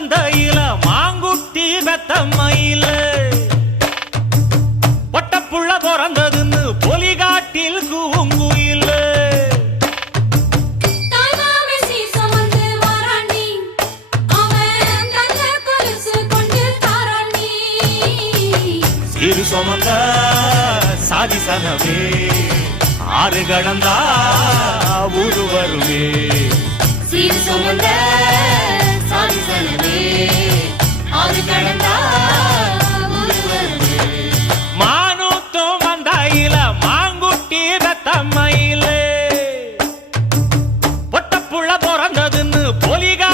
மந்தையில மாங்குட்டி பெத்தம்மையில பொட்டப்புள்ள பிறந்ததுன்னு பொலிகாட்டில் கூங்குயில சிறு சுமந்த சாதிசனவே ஆறு கடந்தா ஊரு வருவே சீர் சுமந்த சாதிசனவே ஆறு கடந்தா ஊரு வருவே மானூத்தும் மந்தாயில மாங்குட்டி ரத்தம்மையில பொட்டப்புள்ள பிறந்ததுன்னு பொலிகா